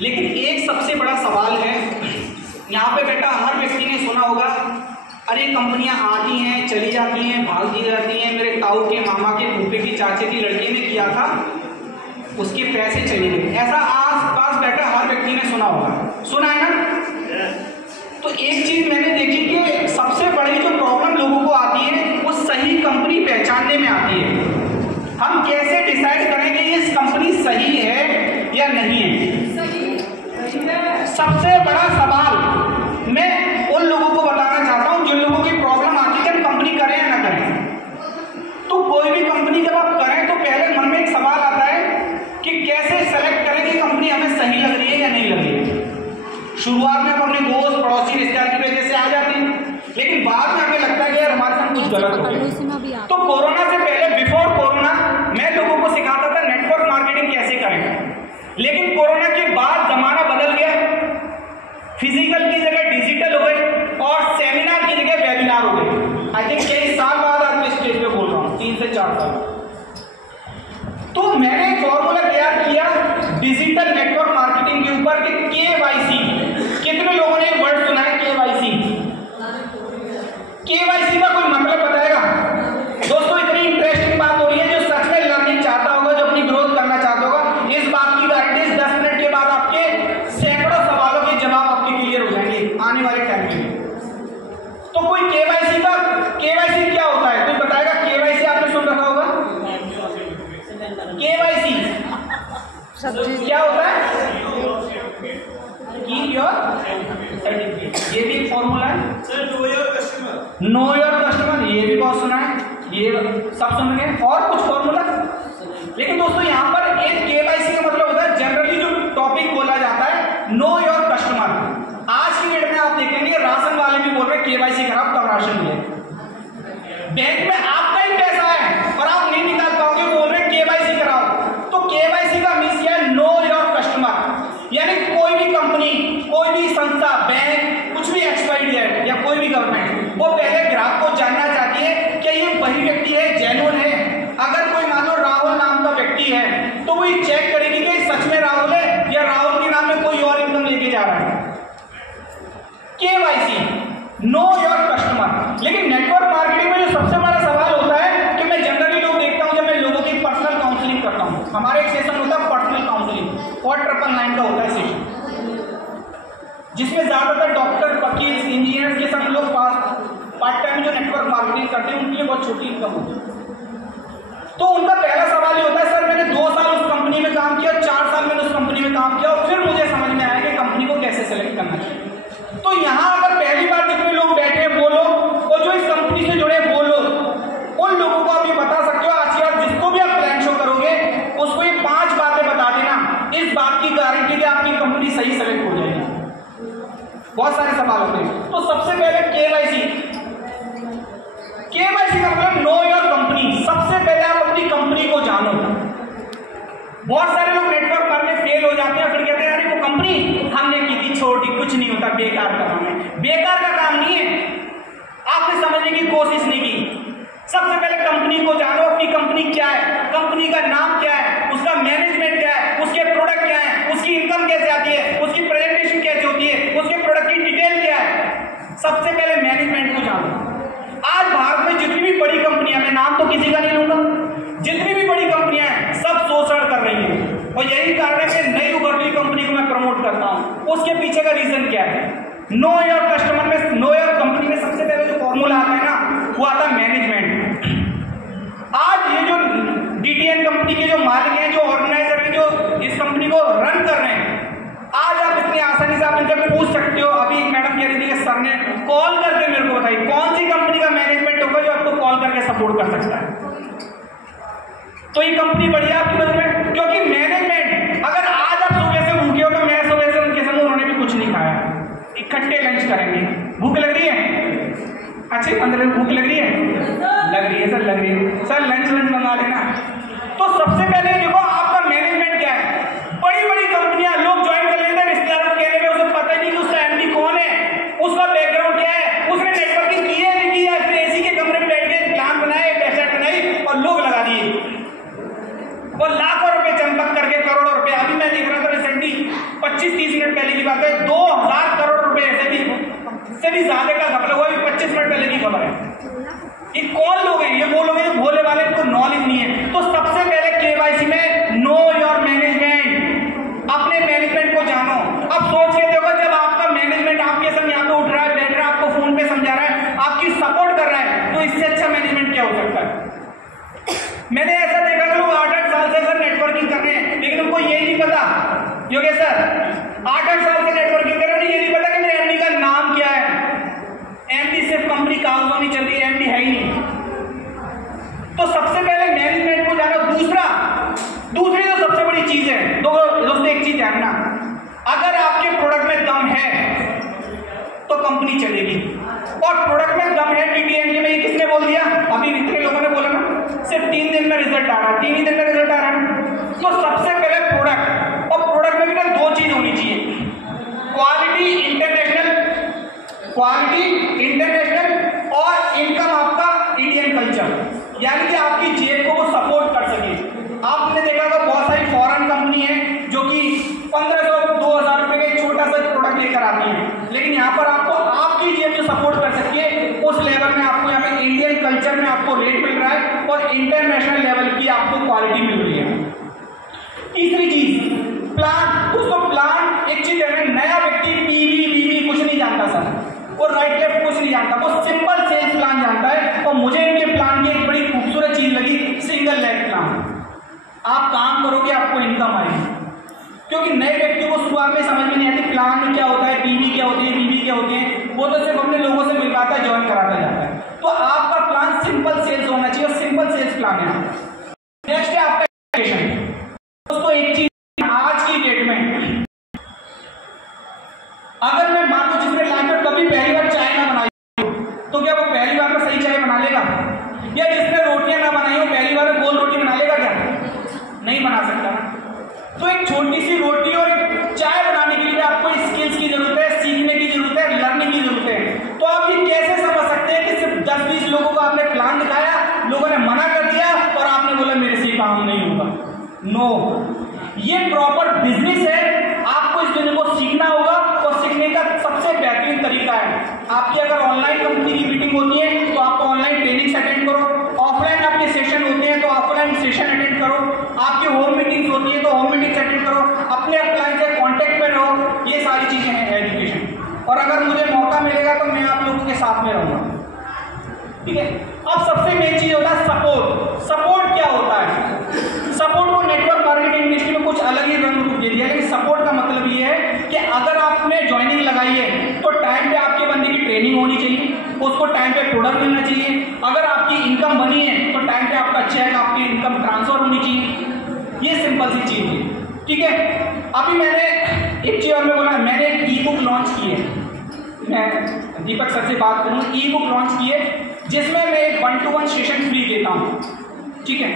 लेकिन एक सबसे बड़ा सवाल है, यहाँ पे बेटा हर व्यक्ति ने सुना होगा, अरे कंपनियां आती हैं चली जाती हैं भाग दी जाती हैं, मेरे ताऊ के मामा के फूफे की चाचे की लड़के ने किया था उसके पैसे चले गए, ऐसा आस पास बेटा हर व्यक्ति ने सुना होगा, सुना है ना। तो एक चीज मैंने देखी कि सबसे बड़ी जो प्रॉब्लम लोगों को आती है वो सही कंपनी पहचानने में आती है। हम कैसे डिसाइड करें कि ये कंपनी सही है या नहीं है? सबसे बड़ा सवाल मैं उन लोगों को बताना चाहता हूं जिन लोगों की प्रॉब्लम आती है कि हम कंपनी करें या ना करें। तो कोई भी कंपनी जब आप करें तो पहले मन में एक सवाल आता है कि कैसे सेलेक्ट करें कि कंपनी हमें सही लग रही है या नहीं लग रही है। शुरुआत में हम अपने दोस्त पड़ोसी रिश्तेदार की वजह से आ जाते हैं, लेकिन बाद में हमें लगता है कि यार हमारे साथ कुछ गलत हो गया। तो कोरोना से पहले, बिफोर कोरोना, मैं लोगों को सिखाता था नेटवर्क मार्केटिंग कैसे करें, लेकिन कोरोना के बाद जमाना बदल गया, फिजिकल की जगह डिजिटल हो गए और सेमिनार की जगह वेबिनार हो गए। आई थिंक कई साल बाद आज मैं स्टेज पे बोल रहा हूँ, 3 से 4 साल। तो मैंने एक फॉर्मूला तैयार किया डिजिटल नेटवर्क मार्केटिंग के ऊपर कि केवाईसी। कितने लोगों ने वर्ड सुना है केवाईसी? केवाईसी का कोई मतलब बताएगा? दोस्तों इतनी इंटरेस्टिंग बात हो रही है, जो सच में लर्निंग चाहता होगा, जो अपनी ग्रोथ करना चाहता होगा, इस बात की गारंटी 10 मिनट के बाद आपके सैकड़ों सवालों के जवाब आपके क्लियर हो जाएंगे आने वाले टाइम में। तो कोई केवाईसी क्या होता है? कोई बताएगा? केवाईसी आपने सुन रखा होगा, केवाईसी क्या होता है? कीप योर सर्टिफिकेट, ये भी एक फॉर्मूला है। नो योर कस्टमर, ये भी बहुत सुना है, ये सब सुन रहे हैं। और कुछ फॉर्मूला, लेकिन दोस्तों यहाँ पर एक केवाईसी का मतलब होता है जनरली जो टॉपिक बोला जाता है नो योर कस्टमर। आज की डेट में आप देखेंगे राशन वाले भी बोल रहे हैं केवाईसी कराओ तब राशन मिले। बैंक में आपका ही पैसा है और आप नहीं निकाल पाओगे, बोल रहे हैं केवाईसी कराओ। तो केवाईसी का मीन्स क्या है? Know your customer. यानी कोई भी कंपनी, कोई भी संस्था, बैंक, कुछ भी एक्सपायर्ड या कोई भी गवर्नमेंट, वो पहले ग्राहक को जानना चाहती है कि ये वही व्यक्ति है, जेन्युइन है। अगर कोई मान लो राहुल नाम का व्यक्ति है तो वो ये चेक करेगी कि सच में राहुल है या राहुल के नाम में कोई और इनकम लेके जा रहा है। KYC, know your customer. लेकिन नेटवर्क मार्केटिंग में जो सबसे बड़ा सवाल होता है कि मैं जनरली लोग देखता हूं, जब मैं लोगों की पर्सनल काउंसलिंग करता हूं, हमारे एक सेशन होता है पर्सनल काउंसलिंग और 999 का होता है सेशन, जिसमें ज्यादातर डॉक्टर, वकील, इंजीनियर के सब लोग पार्ट टाइम जो नेटवर्क मार्केटिंग करते हैं उनके लिए बहुत छोटी इनकम होती है। तो उनका पहला सवाल ये होता है, सर मैंने 2 साल उस कंपनी में काम किया, 4 साल मैंने उस कंपनी में काम किया और फिर मुझे समझ में आया कि कंपनी को कैसे सेलेक्ट करना चाहिए। तो यहाँ अगर पहली बार जितने लोग बैठे हैं वो लोग, और जो इस कंपनी से जुड़े वो लोग, उन लोगों को आप ये बता सकते हो, आज आप जिसको भी आप प्लान शो करोगे उसको ये 5 बातें बता देना, इस बात की गारंटी कि आपकी कंपनी सही सेलेक्ट हो जाएगी। बहुत सारे सवाल होते हैं। तो सबसे पहले केवाईसी का मतलब नो योर कंपनी। सबसे पहले आप अपनी कंपनी को जानो। बहुत सारे लोग नेटवर्क करने फेल हो जाते हैं, फिर कहते हैं अरे वो कंपनी हमने की थी छोटी, कुछ नहीं होता, बेकार का काम है। बेकार का काम नहीं है, आपने समझने की कोशिश नहीं की। सबसे पहले कंपनी को जानो, अपनी कंपनी क्या है, कंपनी का नाम क्या है, उसका मैनेजमेंट क्या है, उसके प्रोडक्ट क्या है, उसकी इनकम कैसे आती है, उसकी प्रेजेंटेशन कैसे होती है, उसके प्रोडक्ट की डिटेल क्या है। सबसे पहले मैनेजमेंट को जानो। आज भारत में जितनी भी बड़ी कंपनियां, मैं नाम तो किसी का नहीं लूंगा, जितनी भी बड़ी कंपनियां हैं सब शोषण कर रही हैं, और यही कारण है कि नई उभरती कंपनी को मैं प्रमोट करता हूं। उसके पीछे का रीजन क्या है? नो योर कस्टमर में, नो योर कंपनी में सबसे पहले जो फॉर्मूला आता है ना, वो आता है मैनेजमेंट। आज ये जो डीटीएन कंपनी के जो मालिक हैं, जो ऑर्गेनाइजर हैं, जो इस कंपनी को रन कर रहे हैं, आज आप इतनी आसानी से आप इनसे पूछ सकते हो। अभी एक मैडम कह रही थी कि सर ने कॉल करके मेरे को बताई कौन सी कंपनी का मैनेजमेंट होगा जो आपको कॉल करके सपोर्ट कर सकता है। तो ये कंपनी बढ़िया आपकी वजह में, क्योंकि मैनेजमेंट, अगर आज आप सुबह से भूखे हो तो मैं सुबह से उनके संग, उन्होंने भी कुछ नहीं खाया, इकट्ठे लंच करेंगे। भूख लग रही है? अच्छी अंदर भूख लग रही है? लग रही है सर, लग रही है सर, लंच मंगा लेना। तो सबसे पहले देखो आपका मैनेजमेंट क्या है। बड़ी बड़ी कंपनियां लोग ज्वाइन कर लेते हैं, रिश्तेदारों को कहने में उसे पता नहीं कि उसका एमडी कौन है, उसका बैकग्राउंड क्या है, उसने नेटवर्किंग की है नहीं की है, फिर एसी के कमरे में बैठ के प्लान बनाए, वेबसाइट बनाई और लोग लगा दिए, और लाखों रुपए चंपक करके करोड़ों रुपए। अभी मैं देख रहा था रिसेंटली 25 योगेश सर 8-8 साल से नेटवर्किंग कर रहे हो, ये नहीं पता कि मेरे एमडी का नाम क्या है। एमडी सिर्फ कंपनी कागजों नहीं चल रही, एमडी है ही नहीं। तो सबसे पहले मैनेजमेंट को जानो। दूसरी तो सबसे बड़ी चीज है दोस्तों, एक चीज जानना, अगर आपके प्रोडक्ट में दम है तो कंपनी चलेगी। और प्रोडक्ट में दम है, टीटीएनडी में किसने बोल दिया? अभी इतने लोगों ने बोला ना, सिर्फ 3 दिन में रिजल्ट आ रहा है, 3 ही दिन में रिजल्ट आ रहा है। तो सबसे पहले प्रोडक्ट, और प्रोडक्ट में भी ना 2 चीज होनी चाहिए, क्वालिटी इंटरनेशनल और इनकम आपका इंडियन कल्चर, यानी कि आपकी जेब को वो सपोर्ट कर सके। आपने देखा तो बहुत सारी फॉरेन कंपनी है जो कि 1500-2000 रुपए का एक छोटा सा प्रोडक्ट लेकर आती है, लेकिन यहाँ पर आपको आपकी जेब जो सपोर्ट कर सकती है उस लेवल में आपको यहाँ पे इंडियन कल्चर में आपको रेट मिल रहा है और इंटरनेशनल लेवल की आपको क्वालिटी मिल रही है। तीसरी चीज प्लान। उसको प्लान एक चीज है, नया व्यक्ति पीवी कुछ नहीं जानता सर, वो राइट लेफ्ट कुछ नहीं जानता, वो सिंपल सेल्स प्लान जानता है। और मुझे इनके प्लान की एक बड़ी खूबसूरत चीज लगी, सिंगल लेग प्लान। आप काम करोगे आपको इनकम आएगी, क्योंकि नए व्यक्ति को शुरुआत में समझ में नहीं आती प्लान क्या होता है, पीवी क्या होती है, बीवी क्या होती है, वो तो सिर्फ अपने लोगों से मिलवाता है, ज्वाइन कराता जाता है। तो आपका प्लान सिंपल सेल्स होना चाहिए और सिंपल सेल्स प्लान है। नेक्स्ट है आपका एजुकेशन। दोस्तों एक चीज आज की डेट में, अगर मैं मान लो जिसने लाइफ में कभी पहली बार चाय ना बनाई तो क्या वो पहली बार में सही चाय बना लेगा? या जिसने रोटियां ना बनाई हो पहली बार में गोल रोटी बना लेगा? क्या नहीं बना सकता। तो एक छोटी सी रोटी और एक चाय बनाने के लिए आपको स्किल्स की जरूरत है, सीखने की जरूरत है, लर्निंग की जरूरत है। तो आप ये कैसे समझ सकते हैं कि सिर्फ 10-20 लोगों को आपने प्लान दिखाया, लोगों ने मना कर दिया और आपने बोला मेरे से काम नहीं होगा? नो, ये प्रॉपर बिजनेस है, आपको इस बिजनेस को सीखना होगा। और सीखने का सबसे बेहतरीन तरीका है, आपकी अगर ऑनलाइन कंपनी की मीटिंग होती है तो आप ऑनलाइन ट्रेनिंग अटेंड करो, ऑफलाइन आपके सेशन होते हैं तो ऑफलाइन सेशन अटेंड करो, आपकी होम मीटिंग्स होती है तो होम मीटिंग्स अटेंड करो, अपने अपलाइन से कांटेक्ट में रहो। ये सारी चीजें हैं एजुकेशन। और अगर मुझे मौका मिलेगा तो मैं आप लोगों के साथ में रहूंगा, ठीक है। अब सबसे मेन चीज होता है सपोर्ट। सपोर्ट क्या होता है? सपोर्ट को नेटवर्क मार्केटिंग इंडस्ट्री में कुछ अलग ही रंग रूप दे दिया, लेकिन सपोर्ट का मतलब ये है कि अगर आपने ज्वाइनिंग लगाई है तो टाइम पे आपके बंदे की ट्रेनिंग होनी चाहिए, उसको टाइम पे प्रोडक्ट मिलना चाहिए। अगर आपकी इनकम बनी है तो टाइम पे आपका चेक, आपकी इनकम ट्रांसफर होनी चाहिए। ये सिंपल सी चीज है, ठीक है। अभी मैंने एक चीज और में बोला, मैंने एक ई बुक लॉन्च की है, मैं दीपक सर से बात करूँ, ई बुक लॉन्च की है जिसमें मैं 1-to-1 सेशन फ्री देता हूँ, ठीक है।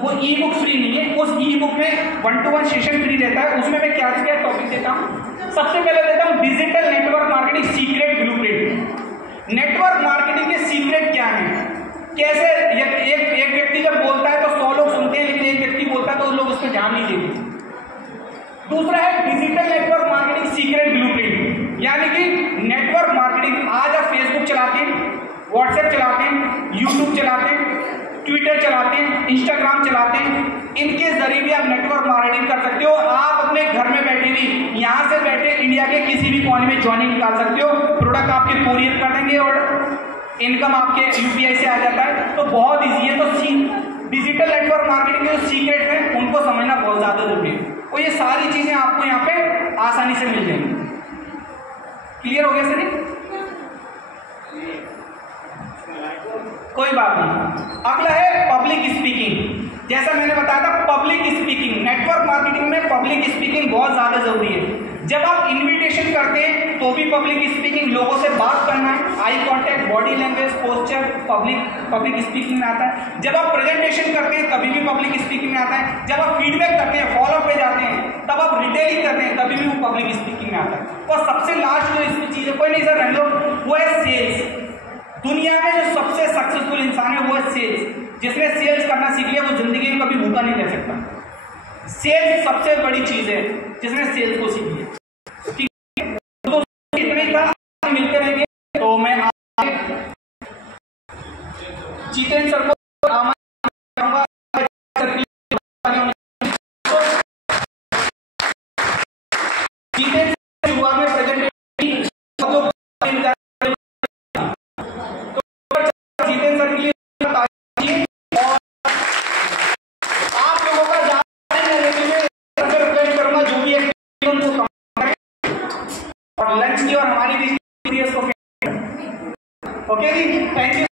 वो ई बुक फ्री नहीं है, उस ई बुक में 1-to-1 सेशन फ्री रहता है। उसमें मैं क्या क्या टॉपिक देता हूँ? सबसे पहले देता हूँ digital network marketing secret blueprint. Network marketing के सीक्रेट क्या है, कैसे एक व्यक्ति जब बोलता है तो 100 लोग सुनते हैं, लेकिन एक व्यक्ति बोलता है तो लोग उस पर ध्यान नहीं देते। दूसरा है digital network marketing secret blueprint, यानी कि नेटवर्क मार्केटिंग। आज आप फेसबुक चलाते हैं, व्हाट्सएप चलाते हैं, यूट्यूब चलाते हैं, ट्विटर चलाते हैं, इंस्टाग्राम चलाते हैं, इनके जरिए भी आप नेटवर्क मार्केटिंग कर सकते हो। आप अपने घर में बैठे भी, यहाँ से बैठे इंडिया के किसी भी कोने में ज्वाइनिंग निकाल सकते हो, प्रोडक्ट आपके कोरियर कर देंगे और इनकम आपके यूपीआई से आ जाता है। तो बहुत ईजी है। तो डिजिटल नेटवर्क मार्केटिंग के जो सीक्रेट है उनको समझना बहुत ज्यादा जरूरी है, और ये सारी चीजें आपको यहाँ पे आसानी से मिल जाएंगी। क्लियर हो गया सर? कोई बात नहीं। अगला है पब्लिक स्पीकिंग। जैसा मैंने बताया था, पब्लिक स्पीकिंग, नेटवर्क मार्केटिंग में पब्लिक स्पीकिंग बहुत ज्यादा जरूरी है। जब आप इनविटेशन करते हैं तो भी पब्लिक स्पीकिंग, लोगों से बात करना है, eye contact, body language, posture, public speaking में आता है। जब आप प्रेजेंटेशन करते हैं तभी भी पब्लिक स्पीकिंग में आता है। जब आप फीडबैक करते हैं, फॉलोअप पे जाते हैं, तब आप रिटेलिंग करते हैं, तभी भी वो पब्लिक स्पीकिंग में आता है। और सबसे लास्ट जो इसकी चीज है, कोई नहीं सर रहने दो, वो है सेल्स। दुनिया में जो सबसे सक्सेसफुल इंसान है वो है सेल्स। जिसने सेल्स करना सीख लिया वो जिंदगी में कभी भूखा नहीं रह सकता। सेल्स सबसे बड़ी चीज है, जिसने सेल्स को सीख लिया। ठीक है, तो इतना ही था, मिलते रहेंगे। तो मैं जितेंद्र सर को और लंच की और हमारी भी। ओके जी, थैंक यू।